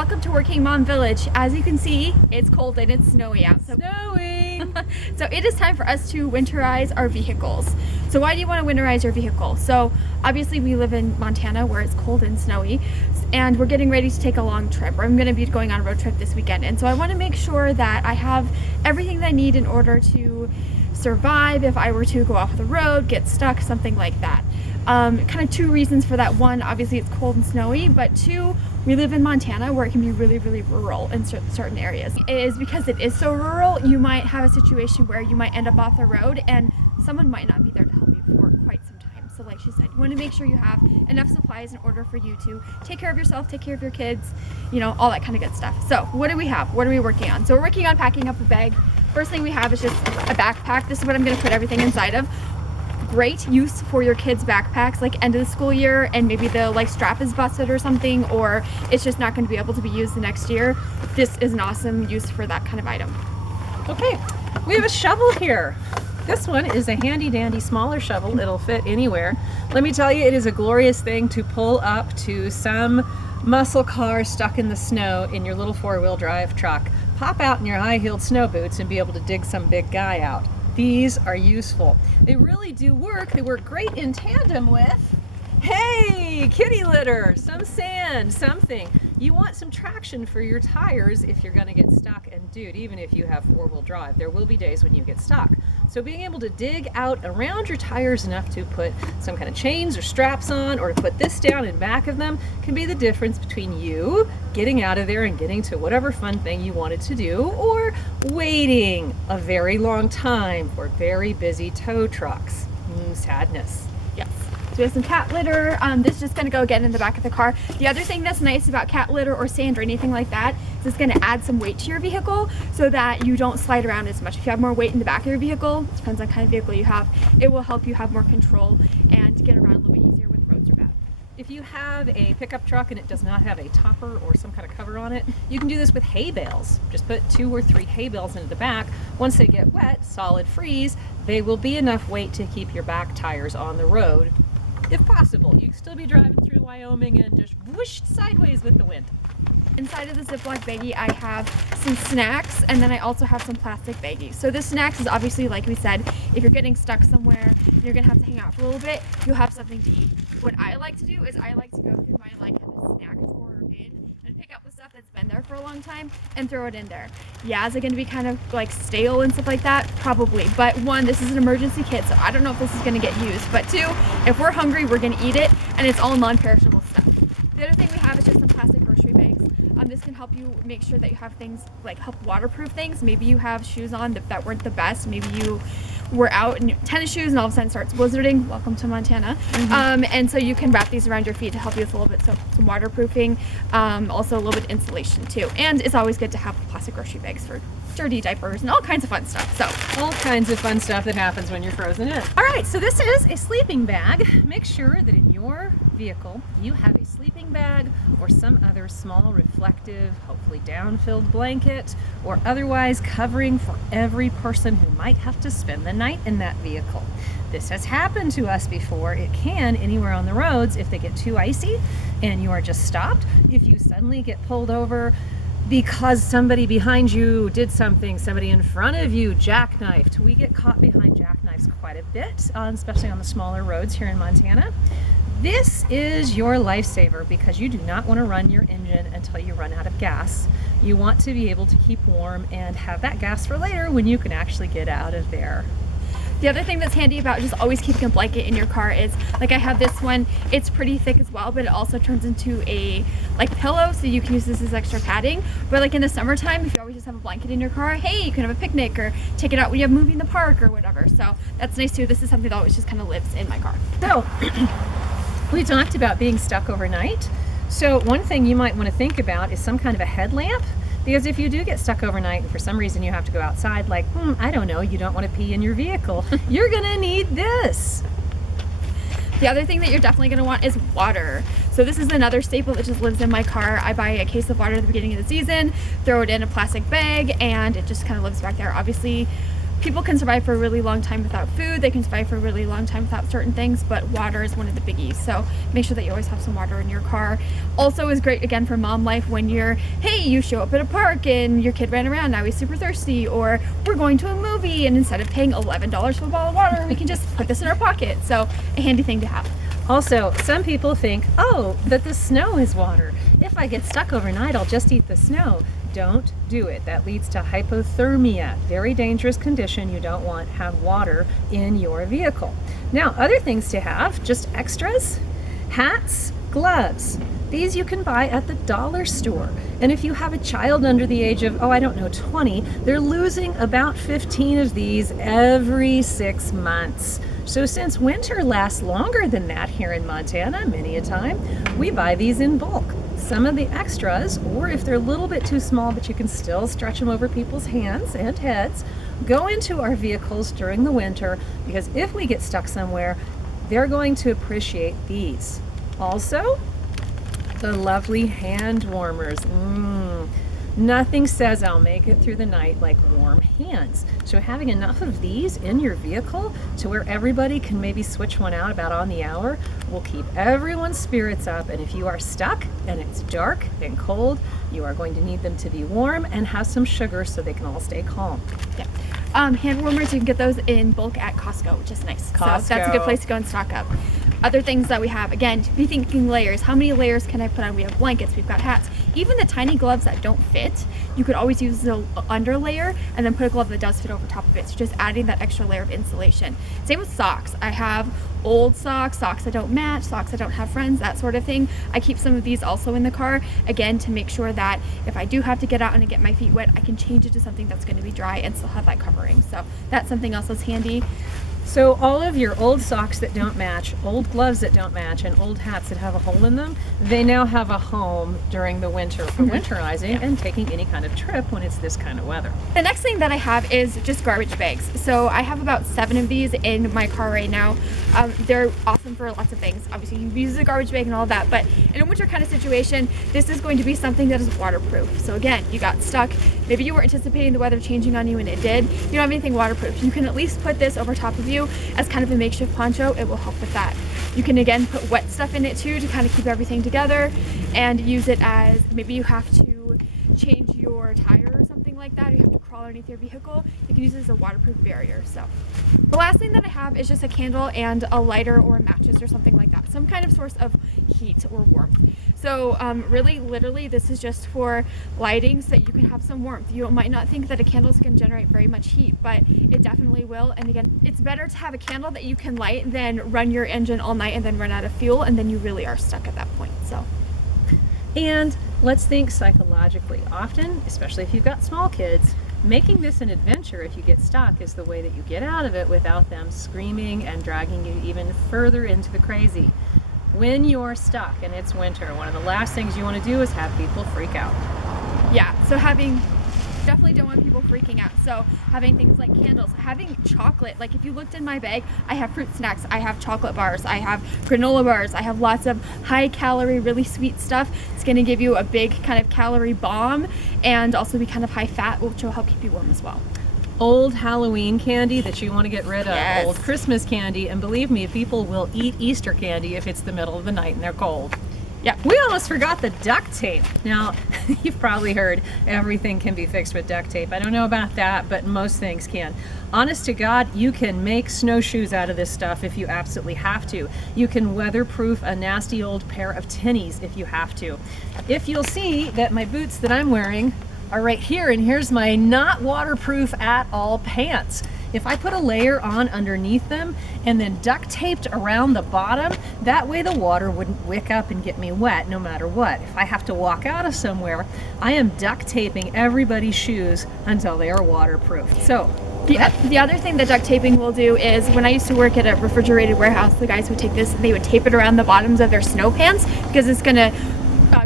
welcome to Working Mom Village. As you can see, it's cold and it's snowy out. Snowing! So it is time for us to winterize our vehicles. So why do you want to winterize your vehicle? So obviously we live in Montana where it's cold and snowy, and we're getting ready to take a long trip. I'm going to be going on a road trip this weekend, and so I want to make sure that I have everything that I need in order to survive if I were to go off the road, get stuck, something like that. Kind of two reasons for that. One, obviously it's cold and snowy, but two, we live in Montana where it can be really, really rural in certain areas. It is because it is so rural, you might have a situation where you might end up off the road and someone might not be there to help you for quite some time. So like she said, you want to make sure you have enough supplies in order for you to take care of yourself, take care of your kids, you know, all that kind of good stuff. So what do we have? What are we working on? So we're working on packing up a bag. First thing we have is just a backpack. This is what I'm going to put everything inside of. Great use for your kids' backpacks, like end of the school year, and maybe the strap is busted or something, or it's just not going to be able to be used the next year. This is an awesome use for that kind of item. Okay, we have a shovel here. This one is a handy dandy smaller shovel. It'll fit anywhere. Let me tell you, it is a glorious thing to pull up to some muscle car stuck in the snow in your little four-wheel drive truck, pop out in your high-heeled snow boots and be able to dig some big guy out. These are useful. They really do work. They work great in tandem with, hey, kitty litter, some sand, something. You want some traction for your tires if you're gonna get stuck, and dude, even if you have four-wheel drive, there will be days when you get stuck. So being able to dig out around your tires enough to put some kind of chains or straps on, or to put this down in back of them, can be the difference between you getting out of there and getting to whatever fun thing you wanted to do, or waiting a very long time for very busy tow trucks. Sadness. Yes. So we have some cat litter. This is just going to go again in the back of the car. The other thing that's nice about cat litter or sand or anything like that is it's going to add some weight to your vehicle so that you don't slide around as much. If you have more weight in the back of your vehicle, depends on kind of vehicle you have, it will help you have more control and get around a little bit easier when the roads are bad. If you have a pickup truck and it does not have a topper or some kind of cover on it, you can do this with hay bales. Just put 2 or 3 hay bales into the back. Once they get wet, solid freeze, they will be enough weight to keep your back tires on the road. If possible, you can still be driving through Wyoming and just whoosh sideways with the wind. Inside of the Ziploc baggie, I have some snacks, and then I also have some plastic baggies. So the snacks is obviously, like we said, if you're getting stuck somewhere and you're gonna have to hang out for a little bit, you'll have something to eat. What I like to do is I like to go through my kind of snack drawer or bin and pick up the stuff that's been there for a long time and throw it in there. Yeah, is it gonna be kind of like stale and stuff like that? Probably. But one, this is an emergency kit, so I don't know if this is gonna get used. But two, if we're hungry, we're gonna eat it, and it's all non-perishable stuff. The other thing we have is just some plastic grocery bags. This can help you make sure that you have things like help waterproof things. Maybe you have shoes on that weren't the best. Maybe you were out in tennis shoes and all of a sudden starts blizzarding. Welcome to Montana. And so you can wrap these around your feet to help you with a little bit some waterproofing, also a little bit insulation too. And it's always good to have plastic grocery bags for dirty diapers and all kinds of fun stuff. So all kinds of fun stuff that happens when you're frozen in. All right, so this is a sleeping bag. Make sure that in your vehicle you have a sleeping bag or some other small reflective, hopefully down-filled blanket or otherwise covering for every person who might have to spend the night in that vehicle. This has happened to us before. It can anywhere on the roads if they get too icy and you are just stopped. If you suddenly get pulled over because somebody behind you did something, somebody in front of you jackknifed. We get caught behind jackknives quite a bit, especially on the smaller roads here in Montana. This is your lifesaver because you do not want to run your engine until you run out of gas. You want to be able to keep warm and have that gas for later when you can actually get out of there. The other thing that's handy about just always keeping a blanket in your car is, like I have this one, it's pretty thick as well, but it also turns into a pillow, so you can use this as extra padding. But like in the summertime, if you always just have a blanket in your car, hey, you can have a picnic or take it out when you have a movie in the park or whatever. So that's nice too. This is something that always just kind of lives in my car. So we talked about being stuck overnight. So one thing you might want to think about is some kind of a headlamp. Because if you do get stuck overnight and for some reason you have to go outside, like, I don't know, you don't want to pee in your vehicle, you're gonna need this. The other thing that you're definitely gonna want is water. So this is another staple that just lives in my car. I buy a case of water at the beginning of the season, throw it in a plastic bag, and it just kind of lives back there. Obviously, people can survive for a really long time without food, they can survive for a really long time without certain things, but water is one of the biggies. So make sure that you always have some water in your car. Also is great again for mom life when you show up at a park and your kid ran around, now he's super thirsty, or we're going to a movie and instead of paying $11 for a bottle of water, we can just put this in our pocket. So a handy thing to have. Also, some people think, oh, that the snow is water. If I get stuck overnight, I'll just eat the snow. Don't do it. That leads to hypothermia. Very dangerous condition. You don't want to have water in your vehicle. Now, other things to have, just extras, hats, gloves. These you can buy at the dollar store. And if you have a child under the age of, 20, they're losing about 15 of these every 6 months. So since winter lasts longer than that here in Montana, many a time, we buy these in bulk. Some of the extras, or if they're a little bit too small, but you can still stretch them over people's hands and heads, go into our vehicles during the winter, because if we get stuck somewhere, they're going to appreciate these. Also, the lovely hand warmers. Nothing says I'll make it through the night like warm hands. So having enough of these in your vehicle to where everybody can maybe switch one out about on the hour will keep everyone's spirits up. And if you are stuck and it's dark and cold, you are going to need them to be warm and have some sugar so they can all stay calm. Yeah. Hand warmers, you can get those in bulk at Costco, which is nice. Costco. So that's a good place to go and stock up. Other things that we have, again, be thinking layers. How many layers can I put on? We have blankets, we've got hats. Even the tiny gloves that don't fit, you could always use the under layer and then put a glove that does fit over top of it. So just adding that extra layer of insulation. Same with socks. I have old socks that don't match, socks that don't have friends, that sort of thing. I keep some of these also in the car, again, to make sure that if I do have to get out and get my feet wet, I can change it to something that's going to be dry and still have that covering. So that's something else that's handy. So all of your old socks that don't match, old gloves that don't match, and old hats that have a hole in them, they now have a home during the winter for winterizing and taking any kind of trip when it's this kind of weather. The next thing that I have is just garbage bags. So I have about 7 of these in my car right now. They're awesome for lots of things. Obviously you use a garbage bag and all that, but in a winter kind of situation, this is going to be something that is waterproof. So again, you got stuck, maybe you were anticipating the weather changing on you and it did. You don't have anything waterproof. You can at least put this over top of you as kind of a makeshift poncho. It will help with that. You can again put wet stuff in it too to kind of keep everything together and use it as maybe you have to change your tire or something like that, or you have to crawl underneath your vehicle. You can use it as a waterproof barrier. So the last thing that I have is just a candle and a lighter or matches or something like that, some kind of source of heat or warmth. So really literally this is just for lighting so that you can have some warmth. You might not think that a candle is going to generate very much heat, but it definitely will. And again, it's better to have a candle that you can light than run your engine all night and then run out of fuel, and then you really are stuck at that point. So, and let's think psychologically. Often, especially if you've got small kids, making this an adventure if you get stuck is the way that you get out of it without them screaming and dragging you even further into the crazy. When you're stuck and it's winter, one of the last things you want to do is have people freak out. Yeah, so definitely don't want people freaking out. So having things like candles, having chocolate, like if you looked in my bag, I have fruit snacks, I have chocolate bars, I have granola bars, I have lots of high calorie, really sweet stuff. It's going to give you a big kind of calorie bomb and also be kind of high fat, which will help keep you warm as well. Old Halloween candy that you want to get rid of, Yes. Old Christmas candy, and believe me, people will eat Easter candy if it's the middle of the night and they're cold. Yeah, We almost forgot the duct tape. Now, you've probably heard everything can be fixed with duct tape. I don't know about that, but most things can. Honest to God, you can make snowshoes out of this stuff if you absolutely have to. You can weatherproof a nasty old pair of tinnies if you have to. If you'll see that my boots that I'm wearing are right here, and here's my not waterproof at all pants. If I put a layer on underneath them and then duct taped around the bottom, that way the water wouldn't wick up and get me wet no matter what. If I have to walk out of somewhere, I am duct taping everybody's shoes until they are waterproof. So the other thing that duct taping will do is when I used to work at a refrigerated warehouse, the guys would take this and they would tape it around the bottoms of their snow pants because it's going to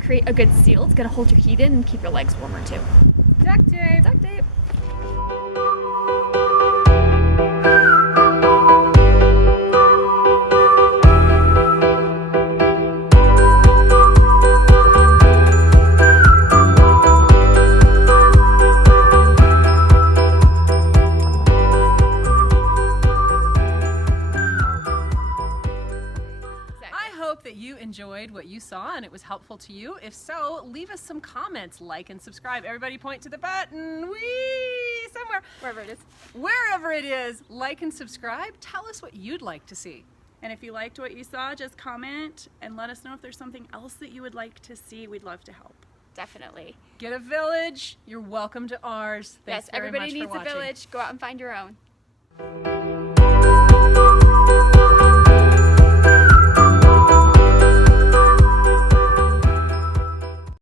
create a good seal. It's going to hold your heat in and keep your legs warmer too. duct tape. Duct tape. and it was helpful to you. If so, leave us some comments, like and subscribe. Everybody point to the button. Whee! Somewhere. Wherever it is. Wherever it is, like and subscribe. Tell us what you'd like to see. And if you liked what you saw, just comment and let us know if there's something else that you would like to see. We'd love to help. Definitely. Get a village. You're welcome to ours. Thanks Yes, very everybody much needs for a watching. village. Go out and find your own.